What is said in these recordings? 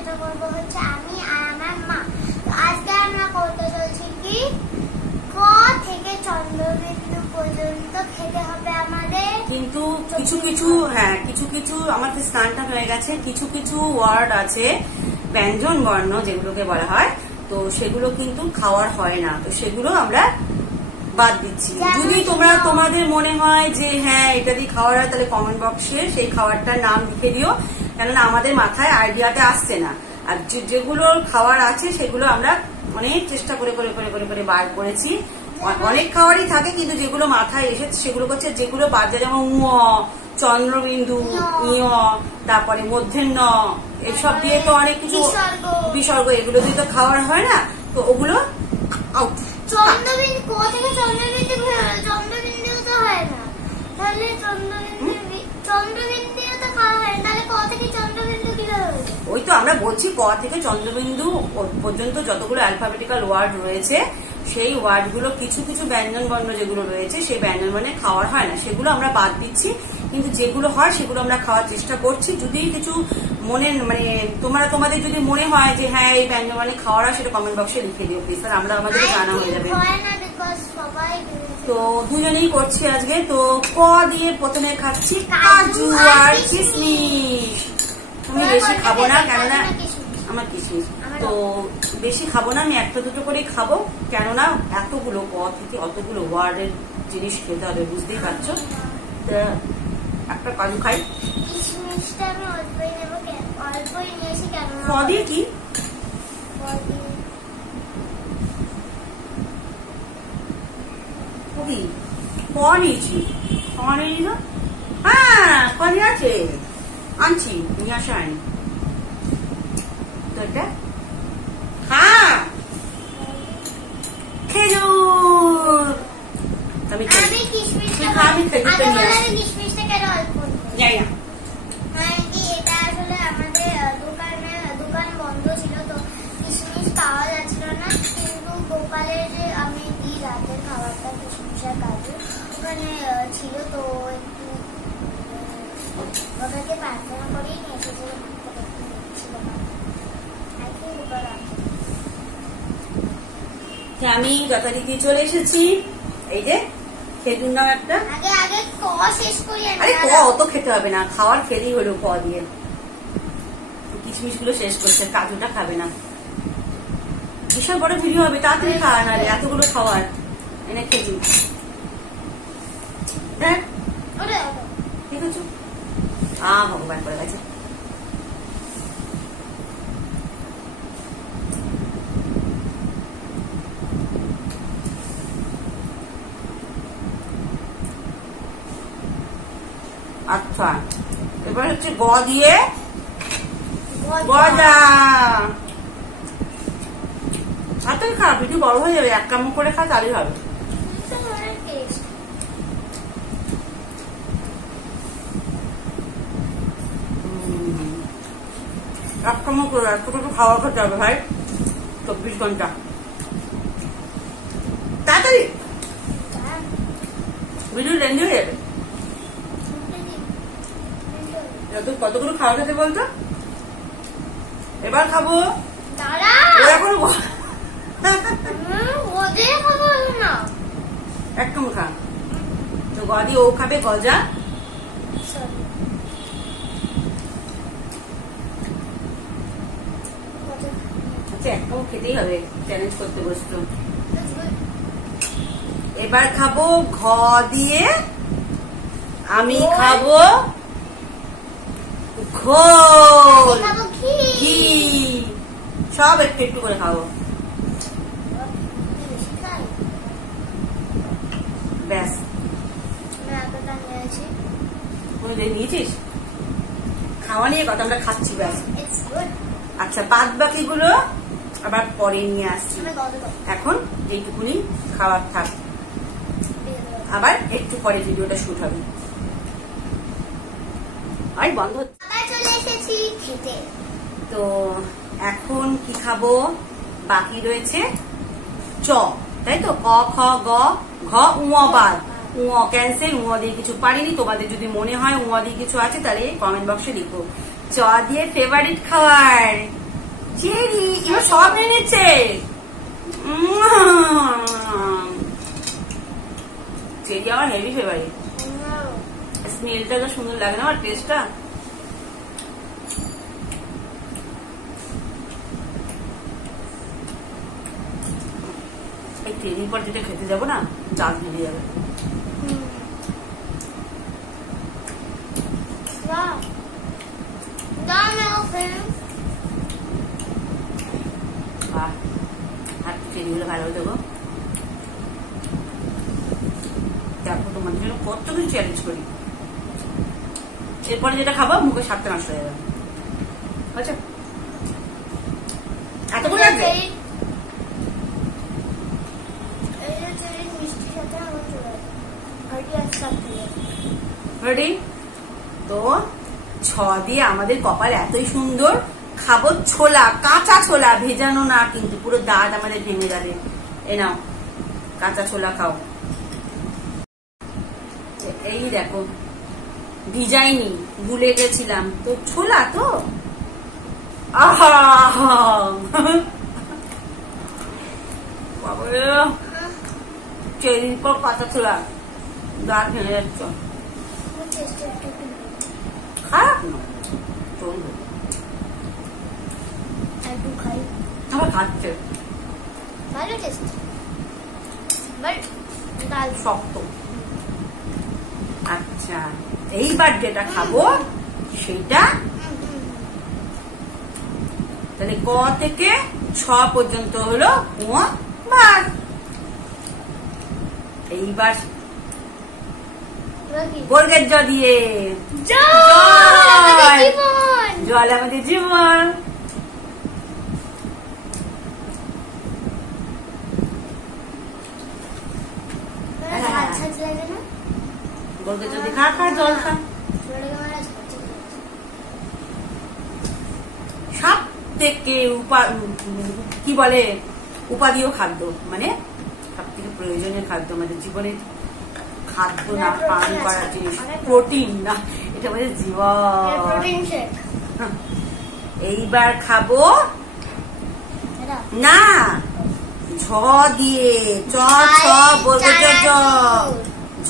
সেটা করবো হচ্ছে আমি আর আমার মা। তো আজকে আমরা করতে চলছি কি ক থেকে চন্দ্রবিন্দু পর্যন্ত খেতে হবে আমাদের। কিন্তু কিছু কিছু কিছু কিছু আমাদের স্নানটা হয়ে গেছে, কিছু কিছু ওয়ার্ড আছে ব্যঞ্জন বর্ণ যেগুলোকে বলা হয়, তো সেগুলো কিন্তু খাওয়ার হয় না, তো সেগুলো আমরা বাদ দিচ্ছি। যদি তোমাদের মনে হয় যে হ্যাঁ এটা দিয়ে খাওয়ার হয় তাহলে কমেন্ট বক্সে সেই খাবারটার নাম লিখে দিও, কেননা আমাদের মাথায় আইডিয়াটা আসছে না। আর যেগুলো খাওয়ার আছে সেগুলো আমরা অনেক চেষ্টা করে করে করে করে করে বার করেছি। অনেক খাবারই থাকে কিন্তু যেগুলো মাথায় এসেছে সেগুলো হচ্ছে যেগুলো বাদ, যেমন চন্দ্রবিন্দু, তারপরে মধ্যাহ্ন, এসব দিয়ে তো অনেক কিছু বিসর্গ, এগুলো দিয়ে তো খাওয়ার হয় না, তো ওগুলো আউট। চন্দ্রবিন্দু ক থেকে চন্দ্রবিন্দু তো হয় না, তাহলে চন্দ্রবিন্দু তো খাওয়া হয় না, তাহলে ক থেকে চন্দ্রবিন্দু কিভাবে হবে? ওই তো আমরা বলছি ক থেকে চন্দ্রবিন্দু পর্যন্ত যতগুলো অ্যালফাবেটিক্যাল ওয়ার্ড রয়েছে সেই ওয়ার্ডগুলো কিছু কিছু ব্যঞ্জন বর্ণ যেগুলো রয়েছে সেই ব্যঞ্জন বর্ণে খাওয়ার হয় না, সেগুলো আমরা বাদ দিচ্ছি। কিন্তু যেগুলো হয় সেগুলো আমরা খাওয়ার চেষ্টা করছি। যদি কিছু তোমাদের যদি মনে হয় যে হ্যাঁ এই ব্যঞ্জন বর্ণে খাওয়ার হয়, সেটা কমেন্ট বক্সে লিখে দিও প্লিজ, আর আমরা আমাদের জানা হয়ে যাবে। তো দুজনেই করছি আজকে। তো ক দিয়ে প্রথমে খাচ্ছি কাজু আর কিশমিশ। আমি বেশি খাবো না, কেননা আমার কিশমিশ তো বেশি খাবো না, আমি একটা দুটো করে খাবো, কেননা এতগুলো ক থেকে অতগুলো ওয়ার্ডের জিনিস খেতে হবে, বুঝতেই পারছো। একটা কাজু খাই। কিশমিশটা আমি অল্পই নেবো, অল্পই নিয়েছি। কেন ক দিয়ে কি ক নিয়েছি, ক নিয়েছি না? হ্যাঁ ক নিয়ে আছে, আনছি, নিয়ে আসা হয়নি তো। এটা হ্যাঁ খেজুর। আমি কিশমিশটা কেন অল্প যাই না। এটা আসলে আমাদের দোকান বন্ধ ছিল, তো কিশমিশ পাওয়া যাচ্ছিল না, কিন্তু গোপালের যে আমি দিই রাতের খাবারটা কিশমিশ আর কাজু ওখানে ছিল, তো একটু ওদেরকে প্রার্থনা করেই নিয়ে এসেছিল। আমি যথারীতি চলে এসেছি। এই যে খেজুর নাও একটা। আগে ক শেষ করি। আরে ক অত খেতে হবে না, খাওয়ার খেলেই হলো ক দিয়ে। কিশমিশ গুলো শেষ করছে, কাজুটা খাবে না। বিশাল বড় ভিডিও হবে, তাড়াতাড়ি খাওয়া না রে, এতগুলো খাওয়ার। এনে খেজুর দেখ, ঠিক আছে। ভগবান করে গেছে। আচ্ছা এবার হচ্ছে গ দিয়ে গজা। তাড়াতাড়ি খা, ভিডিও বড় হয়ে যাবে, এক কামড় করে খা তাহলেই হবে। এক কামড় করে একটু খাওয়া খেতে হবে ভাই, 24 ঘন্টা। তাড়াতাড়ি ভিডিও লেন্দি হয়ে যাবে। কতগুলো খাওয়া খেতে বলতো? এবার খাবো। এক কামড় খা। তো গদি ও খাবে গজা। আচ্ছা এক কামড় খেতেই হবে, চ্যালেঞ্জ করতে বসতো। এবার খাবো ঘ দিয়ে, আমি খাবো ঘোল, ঘি, সব একটু একটু করে খাবো। ব্যাস নিয়েছিস, খাওয়া নিয়ে কথা, আমরা খাচ্ছি ব্যাস। আচ্ছা বাদ বাকি গুলো আবার পরে নিয়ে আসছি, এখন যেটুকুনি খাওয়ার থাক, আবার একটু পরে ভিডিওটা শুট হবে। আর বন্ধ চলে এসেছি খেতে। তো এখন কি খাবো, বাকি রয়েছে চ, তাই তো? ক খ গ ঘ বাদ, ক্যান্সেল, দিয়ে কিছু পারিনি। তোমাদের যদি মনে হয় দিয়ে কিছু আছে তাহলে কমেন্ট বক্সে লিখো। চ দিয়ে ফেভারিট খাবার চেরি এবার সব নিয়ে নিচ্ছে। চেরি আমার হেভি ফেভারিট। স্মেলটা তো সুন্দর লাগে না, আমার টেস্টটা। এই চেরির পর যেটা খেতে যাবো না, দাঁত বেরিয়ে যাবে। চেরিগুলো ভালো হতো গো। দেখো তোমাদের জন্য কত কিছু চ্যালেঞ্জ করি। এরপরে যেটা খাবো মুখে স্বাদটা নষ্ট হয়ে যাবে। আচ্ছা এতগুলো আছে রেডি তো। ছ দিয়ে আমাদের কপাল এতই সুন্দর। খাবো ছোলা, কাঁচা ছোলা, ভেজানো না কিন্তু, পুরো দাঁত আমাদের ভেঙে যাবে। এ নাও কাঁচা ছোলা খাও। এই দেখো ডিজাইনই ভুলে গেছিলাম তো, ছোলা তো। আহা চেরির পর কাঁচা ছোলা, দাঁত ভেঙে যাচ্ছে। খারাপ না, চলবে। আমার খাচ্ছে ভালো টেস্ট, বাট শক্ত। আচ্ছা এইবার যেটা খাবো সেটা তাহলে ক থেকে ছ পর্যন্ত হলো বার। এইবার বর্গের জ দিয়ে জল আমাদের জীবন। বর্গের জ দিয়ে খা খা, জল খা। সব থেকে কি বলে উপাদেয় খাদ্য, মানে সব থেকে প্রয়োজনীয় খাদ্য আমাদের জীবনে। খাদ্য না পান করার জিনিস, প্রোটিন না, এটা আমাদের জীবন। এইবার খাবো না ঝ দিয়ে, চ ছ বর্গের জ,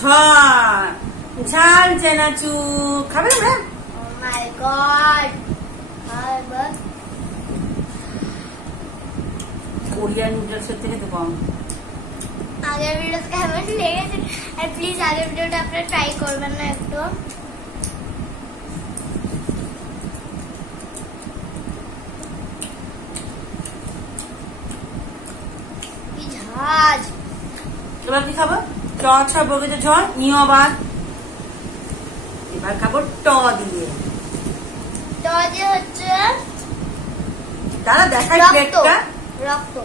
ঝ ঝাল চানাচুর। খাবে আমরা? মাই গড, কোরিয়ান নুডলসের থেকে তো কম। আগের ভিডিও কেমন লেগেছে আর প্লিজ আগের ভিডিওটা আপনারা ট্রাই করবেন না একটু। কি ঝাঁজ। এবার কি খাবো? চ ছ বর্গের ঝ নিয়বাদ। এবার খাবো ট দিয়ে। ট দিয়ে হচ্ছে দাদা দেখাই প্লেটটা। রক্ত,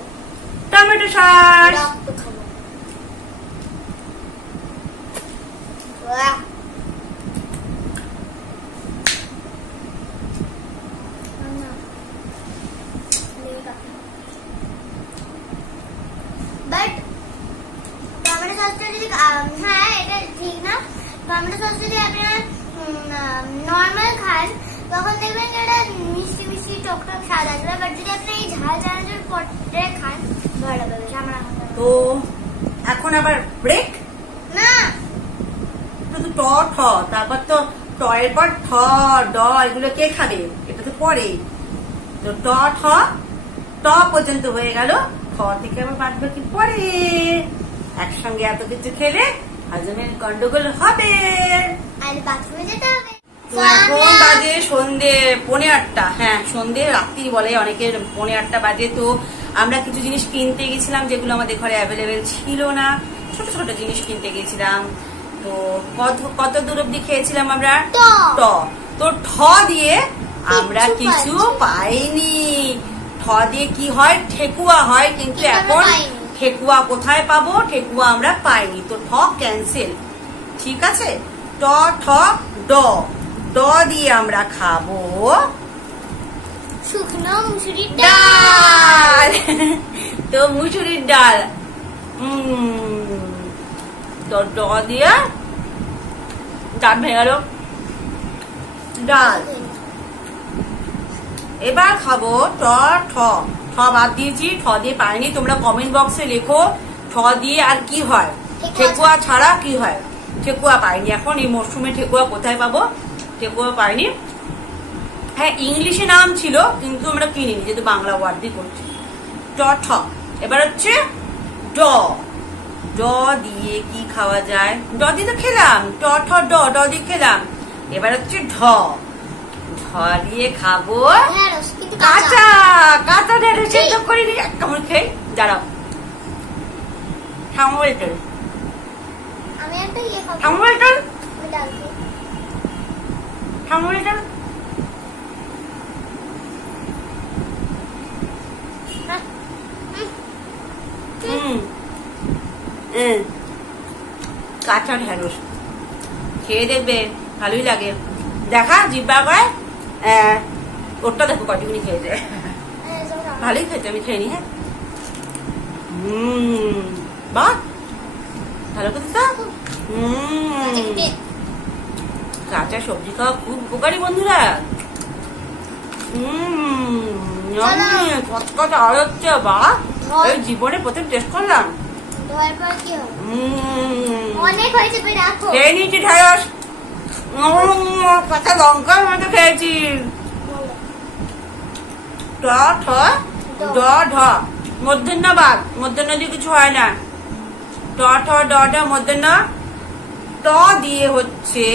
টমেটো সস। রক্ত খাবো। বাহ, বাট টমেটো সসটা যদি হ্যাঁ এটা ঠিক না, টমেটো সস যদি আপনারা নর্মাল খান তখন দেখবেন যে এটা মিষ্টি মিষ্টি টক টক স্বাদ আসবে, বাট যদি আপনি এই ঝাল চানাচুর পটে খান ভালো লাগবে। সামনে তো এখন আবার ব্রেক না, শুধু ট ঠ, তারপর তো ট এর পর ঠ ড, এগুলো কে খাবে? এটা তো পরে। তো ট ঠ ট পর্যন্ত হয়ে গেল, খ থেকে আবার বাদ বাকি পরে। একসঙ্গে এত কিছু খেলে হজমের গন্ডগোল হবে, আর বাথরুমে যেতে হবে। তো এখন বাজে সন্ধ্যে 8:45। হ্যাঁ সন্ধ্যে, রাত্রি বলে অনেকের 8:45 বাজে। তো আমরা কিছু জিনিস কিনতে গেছিলাম যেগুলো আমাদের ঘরে অ্যাভেলেবেল ছিল না, ছোট ছোট জিনিস কিনতে গেছিলাম। তো কত দূর অব্দি খেয়েছিলাম আমরা? ট। তো ঠ দিয়ে আমরা কিছু পাইনি। ঠ দিয়ে কি হয়? ঠেকুয়া হয়, কিন্তু এখন ঠেকুয়া কোথায় পাবো? ঠেকুয়া আমরা পাইনি, তো ঠ ক্যান্সেল। ঠিক আছে, ট ঠ ড। ড দিয়ে আমরা খাবো শুকনো মুসুরির ডাল। তো মুসুরির ডাল। তো ড দিয়ে দাঁত ভেঙে গেল, ডাল। এবার খাবো ঠ ঠ বাদ দিয়েছি, ঠ দিয়ে পাইনি। তোমরা কমেন্ট বক্সে লেখো ঠ দিয়ে আর কি হয়, ঠেকুয়া ছাড়া কি হয়। ঠেকুয়া পাইনি এখন এই মরশুমে, ঠেকুয়া কোথায় পাবো, ঠেকুয়া পাইনি। হ্যাঁ ইংলিশে নাম ছিল কিন্তু আমরা কিনিনি, যেহেতু বাংলা ওয়ার্ড দিয়ে করছি। ট ঠ। এবার হচ্ছে ড। ড দিয়ে কি খাওয়া যায়, ড দিয়ে তো খেলাম, ট ঠ ড, ড দিয়ে খেলাম। এবার হচ্ছে ঢ। ঢ দিয়ে খাবো কাঁচা, কাঁচা ঢেঁড়স সেদ্ধ করিনি, এক কামড় খেয়ে দাঁড়াও। টমেটো, আমি একটা ইয়ে খাবো, টমেটো, আমি ডাল খাই। টমেটো। কাঁচা ঢেঁড়স খেয়ে দেখবে ভালোই লাগে। দেখা জিব্বা করে ওরটা দেখো কতগুলি খেয়েছে, ভালোই খেতে, আমি খেয়ে নি। হ্যাঁ বাহ ভালো খেতে তো। কাঁচা সবজি খাওয়া খুব উপকারী বন্ধুরা। কচকচা আর হচ্ছে বা এই জীবনে প্রথম টেস্ট করলাম। খেয়ে নিয়েছি ঢেঁড়স, কাঁচা লঙ্কার মতো খেয়েছি। ট ঠ ড ঢ, মধ্যাহ্ন বাদ, মধ্যাহ্ন দিয়ে কিছু হয় না। ট ঠ ড ঢ মধ্যাহ্ন। ট দিয়ে হচ্ছে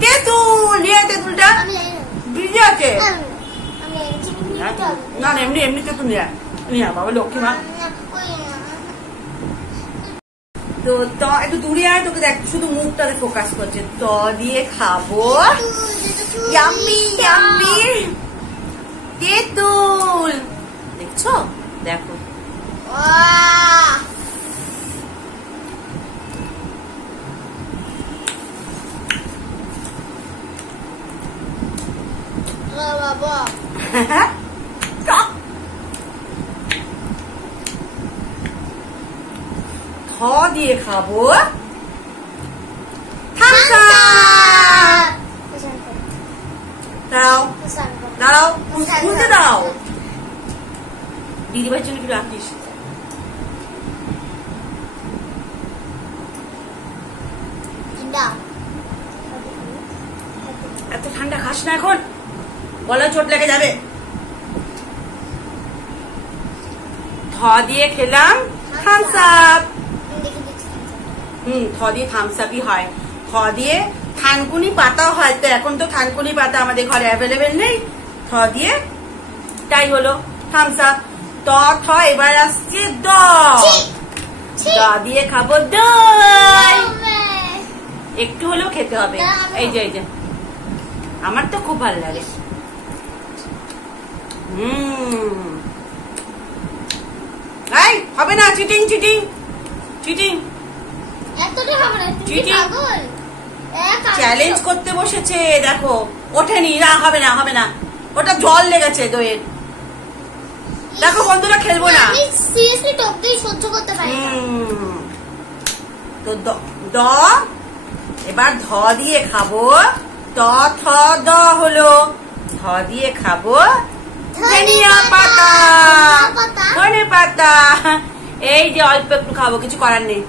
তেঁতুল। তেঁতুলটা ভিজে আছে না, এমনি এমনি তেঁতুল নিয়ে বাবা লক্ষ্মী মা। তো ত একটু দূরে আয়, তোকে দেখ শুধু মুখটাতে ফোকাস করছে। ত দিয়ে খাবো ইয়াম্মি ইয়াম্মি তেঁতুল। দেখছো, দেখো বাবা। খ দিয়ে খাবো দাও দাও, খুলতে দাও। দিদিভাইয়ের জন্য কি রাখিস? এত ঠান্ডা খাস না এখন, গলায় চোট লেগে যাবে। থ দিয়ে খেলাম থামস আপ। থ দিয়ে থামস আপই হয়। থ দিয়ে থানকুনি পাতাও হয়, তো এখন তো থানকুনি পাতা আমাদের ঘরে অ্যাভেলেবেল নেই। থ দিয়ে তাই হলো থামস আপ। ত থ। এবার আসছে দ। দ দিয়ে খাবো দই। একটু হলেও খেতে হবে। এই যে এই যে আমার তো খুব ভালো লাগে। হবে না, cheating cheating cheating cheating. Challenge করতে বসেছে দেখো, ওঠেনি। না হবে না, হবে না, ওটা জল লেগেছে দইয়ের। দেখো বন্ধুরা খেলবো না, সহ্য করতে পারি। তো দ। এবার ধ দিয়ে খাবো ত থ দ হলো। ধ দিয়ে খাবো ধনিয়া পাতা, ধনে পাতা। এই যে অল্প একটু খাবো, কিছু করার নেই,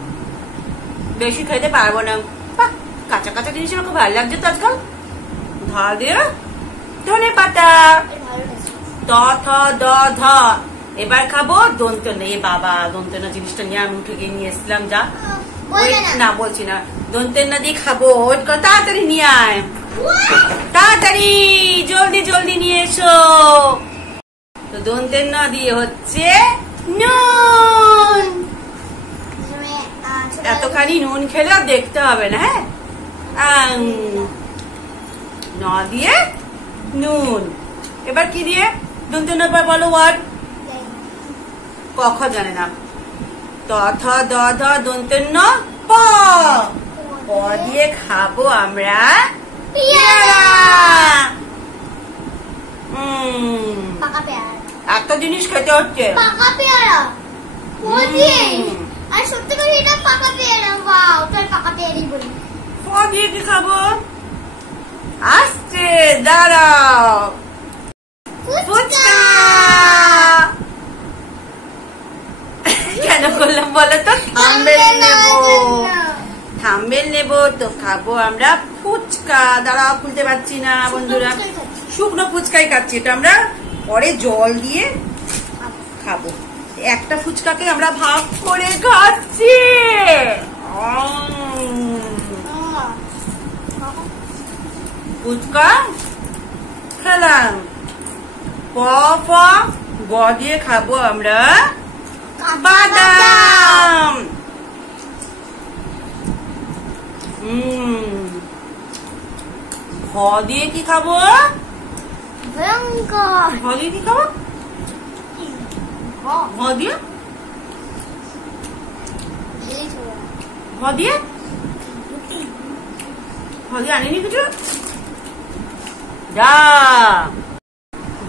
বেশি খেতে পারবো না। কাঁচা কাঁচা জিনিস আমার খুব ভালো লাগছে তো আজকাল। ধ দিয়ে ধনে পাতা। ত থ দ ধ। এবার খাবো দন্তন্য। এ বাবা, দন্তন্য জিনিসটা নিয়ে আমি উঠে গিয়ে নিয়ে এসলাম। যা না বলছি না, দন্তন্য দিয়ে খাবো। তাড়াতাড়ি নিয়ে আয়, তাড়াতাড়ি জলদি জলদি নিয়ে এসো। তো দন্তন্য দিয়ে হচ্ছে নুন। এতখানি নুন খেলে দেখতে হবে না। হ্যাঁ ন দিয়ে নুন। এবার কি দিয়ে দন্তন্য বলো ওয়ার্ড। ক খ জানে না। ত থ দ ধ দন্তন্য প। প দিয়ে খাবো আমরা পেয়ারা। এত জিনিস খেতে হচ্ছে। পাকা পেয়ারা আর সত্যি করে এটা পাকা পেয়ারা। ওয়াও, তার পাকা পেয়ারাই বলি। প দিয়ে কি খাবো? আসছে, দাঁড়াও। ফুচকা। কেন করলাম বলো তো? থাম্বেল নেব তো খাবো আমরা ফুচকা। দাঁড়াও, খুলতে পারছি না বন্ধুরা। শুকনো ফুচকাই খাচ্ছি, এটা আমরা পরে জল দিয়ে খাবো। একটা ফুচকাকে আমরা ভাগ করে খাচ্ছি। ফুচকা খেলাম, প ব দিয়ে খাবো আমরা বাদাম। ভ দিয়ে কি খাবো? ভয়ঙ্কর। ভ দিয়ে কি খাবো? ভ দিয়ে ভ দিয়ে ভ দিয়ে আনিনি কিছু। যা,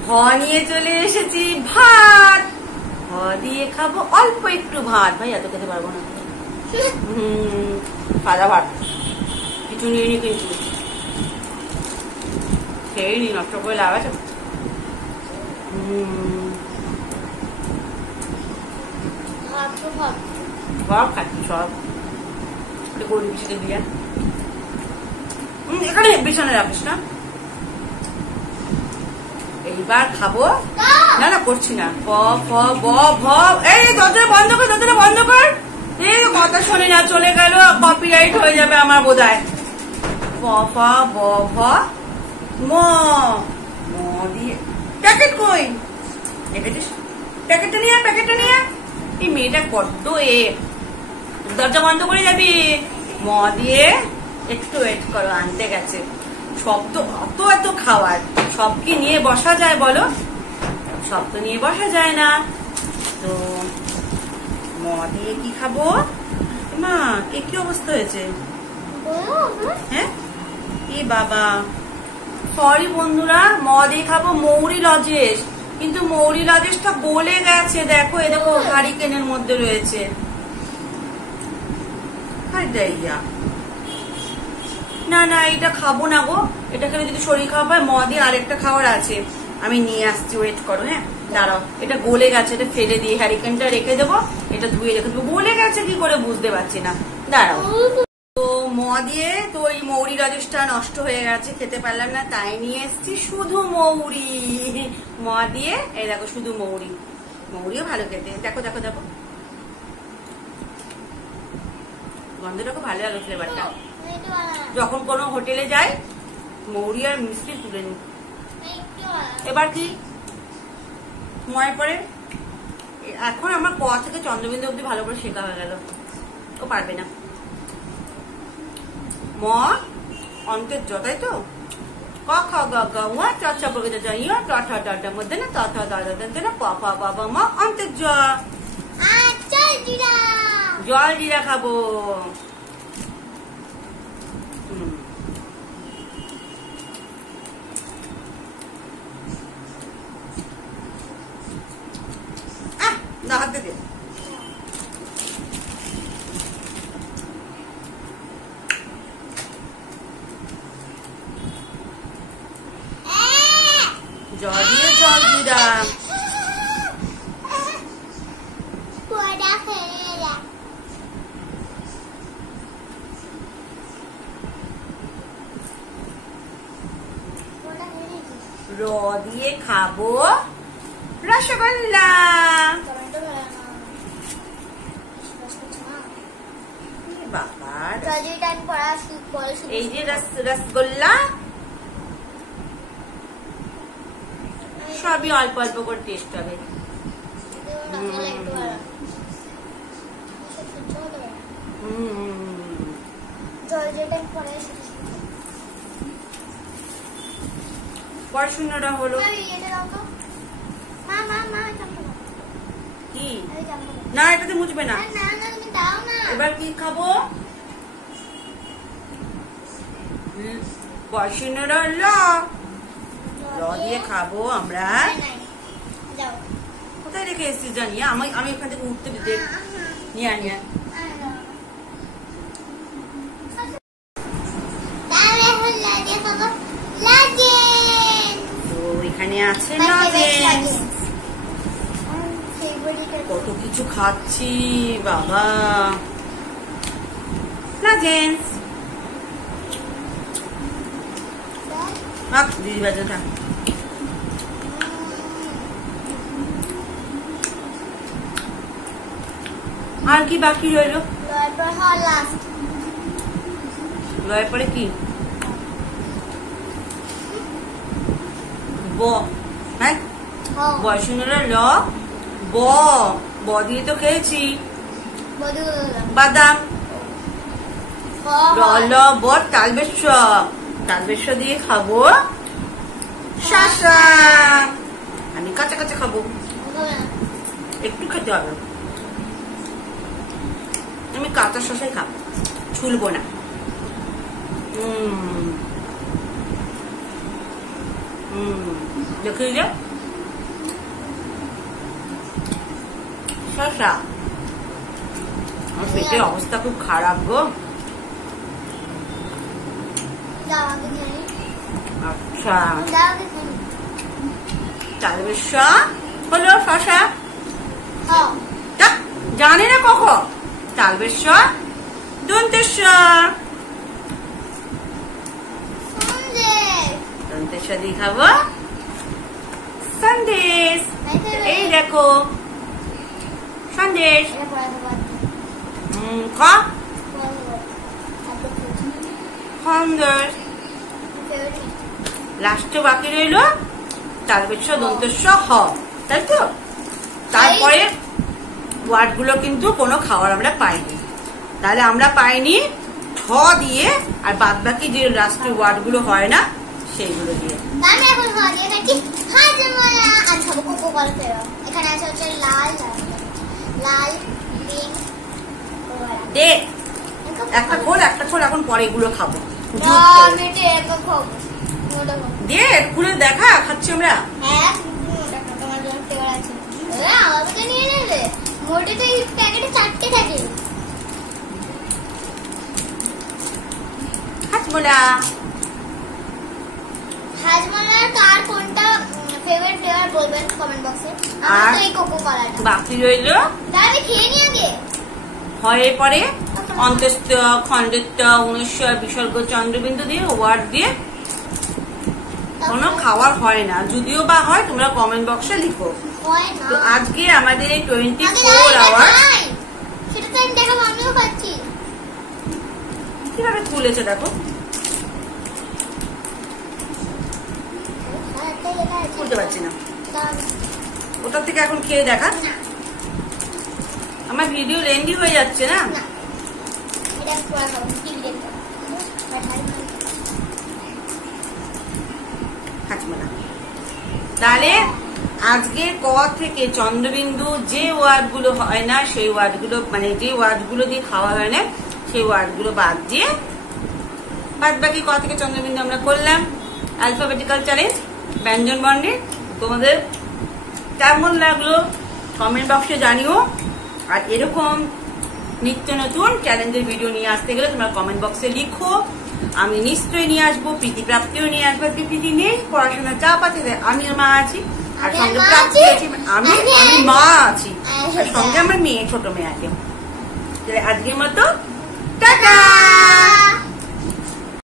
ভ নিয়ে চলে এসেছি ভাত। ভ দিয়ে খাবো অল্প একটু ভাত। ভাই এত খেতে পারবো না। সাদা ভাত কিছু নিয়ে নি, কিন্তু সেই নি, নষ্ট করে লাভ আছে। সব খাচ্ছি, সব গরু বিষয়টা দিয়ে। এখানে বিছানে রাখিস না। এইবার খাবো। না না করছি না। প ফ ব ভ। এই দরজা বন্ধ কর, দরজা বন্ধ কর। এই কথা শুনে না, চলে গেল, কপিরাইট হয়ে যাবে আমার বোধহয়। প ফ ব ভ ম। ম দিয়ে প্যাকেট কই? দেখেছিস? প্যাকেটটা নিয়ে, প্যাকেটটা নিয়ে। এই মেয়েটা বড্ড দরজা বন্ধ করে যাবি। ম দিয়ে একটু ওয়েট করো, আনতে গেছে। সব তো অত এত খাবার, সব কি নিয়ে বসা যায় বলো? সব তো নিয়ে বসা যায় না। তো ম দিয়ে কি খাবো? মা কি অবস্থা হয়েছে? হ্যাঁ এ বাবা, সরি বন্ধুরা, ম দিয়ে খাবো মৌরি লজেস। কিন্তু মৌরি লজেসটা গলে গেছে। দেখো, এ দেখো হারিকেনের মধ্যে রয়েছে। না না, এটা খাবো না গো। এটা খেলে যদি শরীর খারাপ হয়। ম দিয়ে আরেকটা খাবার আছে, আমি নিয়ে আসছি, ওয়েট করো। হ্যাঁ দাঁড়াও, এটা গলে গেছে, এটা ফেলে দিয়ে হ্যারিকেনটা রেখে দেবো। এটা ধুয়ে রেখে দেবো। গলে গেছে কি করে বুঝতে পারছি না, দাঁড়াও। তো ম দিয়ে তো ওই মৌরি রাজেশটা নষ্ট হয়ে গেছে, খেতে পারলাম না, তাই নিয়ে এসছি শুধু মৌরি। ম দিয়ে এই দেখো শুধু মৌরি। মৌরিও ভালো খেতে। দেখো দেখো দেখো, গন্ধটা খুব ভালো লাগে, ফ্লেভারটা। যখন কোনো হোটেলে যাই মৌরি আর মিষ্টি তুলে নি। এবার কি ময় পরে? এখন আমার ক থেকে চন্দ্রবিন্দু অব্দি ভালো করে শেখা হয়ে গেল। ও পারবে না। ম অন্তের জ, তাই তো? ক খ গ ঘ ঙ চ ছ প ট ঠ ঞ ট ঠ ড ঢ মধ্যে না ত থ দ দ দ ন প ফ ব ভ ম অন্তের জ। জল জিরা খাবো। হাতে দে। জল দিয়ে জল জিরা। র দিয়ে খাবো রসগোল্লা। এই যে রসগোল্লা, সবই অল্প অল্প করে টেস্ট হবে। পড়াশোনাটা হলো কি না, এটাতে মুছবে না। এবার কি খাবো? পড়াশোনাটা ল দিয়ে খাবো আমরা। কোথায় রেখে এসেছিস জানি? আমি এখান থেকে উঠতে দিতে নিয়ে আনি। তো এখানে আছে লজেন্স। জেন্টস কত কিছু খাচ্ছি বাবা। না জেন্টস দিদি বাজে থাক। আর কি বাকি রইল? লয়ের পরে কি? ব। হ্যাঁ বয়সুন্দরা ল ব। ব দিয়ে তো খেয়েছি বাদাম। র ল ব তালবেশ। তালবেশ দিয়ে খাবো শসা। আমি কাঁচা কাঁচা খাবো, একটু খেতে হবে। আমি কাঁচা শসাই খাবো, ছুলবো না। দেখে যে শসা। আমার পেটের অবস্থা খুব খারাপ গো। আচ্ছা তালবেশ হলো শসা জানে না কখন। তালবেশ দন্তেশ দন্তেশ দিয়ে খাবো সন্দেশ। এই দেখো সন্দেশ সন্দেশ। লাস্টে বাকি রইল তালবেশ দন্তেশ হ, তাই তো? তারপরে ওয়ার্ড গুলো কিন্তু কোনো খাবার আমরা পাইনি। তাহলে আমরা পাইনি ঠ দিয়ে, আর বাদ বাকি যে লাস্টের ওয়ার্ড গুলো হয় না সেইগুলো দিয়ে। একটা খোল একটা খোল, এখন পরে এগুলো খাবো। দিয়ে খুলে দেখা খাচ্ছি আমরা। হাজমোলা কার কোনটা ফেভারিট ফ্লেভার বলবেন কমেন্ট বক্সে। আমার তো এই কোকো কলাটা বাকি রইল। তাহলে খেয়ে নি আগে। হয় পরে অন্ত্যেষ্ট খণ্ডেত্ব অনুস্বর বিসর্গ চন্দ্রবিন্দু দিয়ে ওয়ার্ড দিয়ে কোনো খাওয়ার হয় না। যদিও বা হয় তোমরা কমেন্ট বক্সে লিখো। তো আজকে আমাদের 24 আওয়ার সেটা তো আমি দেখাবো, আমিও খাচ্ছি কিভাবে তুলেছে দেখো। খুলতে পারছি না, ওটার থেকে এখন খেয়ে দেখা। আমার ভিডিও লেন্দি হয়ে যাচ্ছে না। তাহলে আজকে ক থেকে চন্দ্রবিন্দু যে ওয়ার্ড গুলো হয় না সেই ওয়ার্ড গুলো, মানে যে ওয়ার্ড গুলো দিয়ে খাওয়া হয় না সেই ওয়ার্ড গুলো বাদ দিয়ে বাদ বাকি ক থেকে চন্দ্রবিন্দু আমরা করলাম। অ্যালফাবেটিক্যাল চ্যালেঞ্জ ব্যঞ্জন বর্ণে। তোমাদের কেমন লাগলো কমেন্ট বক্সে জানিও। আর এরকম নিত্য নতুন চ্যালেঞ্জের ভিডিও নিয়ে আসতে গেলে তোমরা কমেন্ট বক্সে লিখো। আমি নিশ্চয়ই নিয়ে আসবো। প্রীতি প্রাপ্তিও নিয়ে আসবো। প্রীতি নেই, পড়াশোনার চাপ আছে, আমি মা আছি, আর সঙ্গে প্রাপ্তি আছি, আমি মা আছি, আর সঙ্গে আমার মেয়ে, ছোট মেয়ে আছে। আজকের মতো